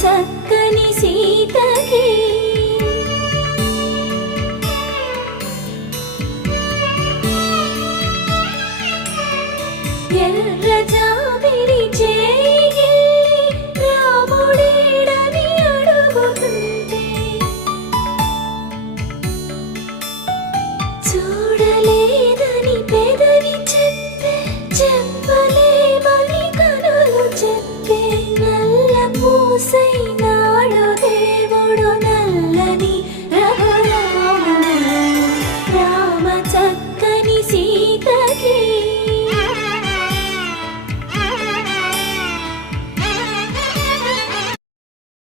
చక్కని సీతకి ఎర్ర జాబిలి చేయి రాముడేడని అడుగుతుంటే చూడలేదని పెదవి చెప్పే చెప్పలేమని కనులు చెప్పే నల్ల పూసై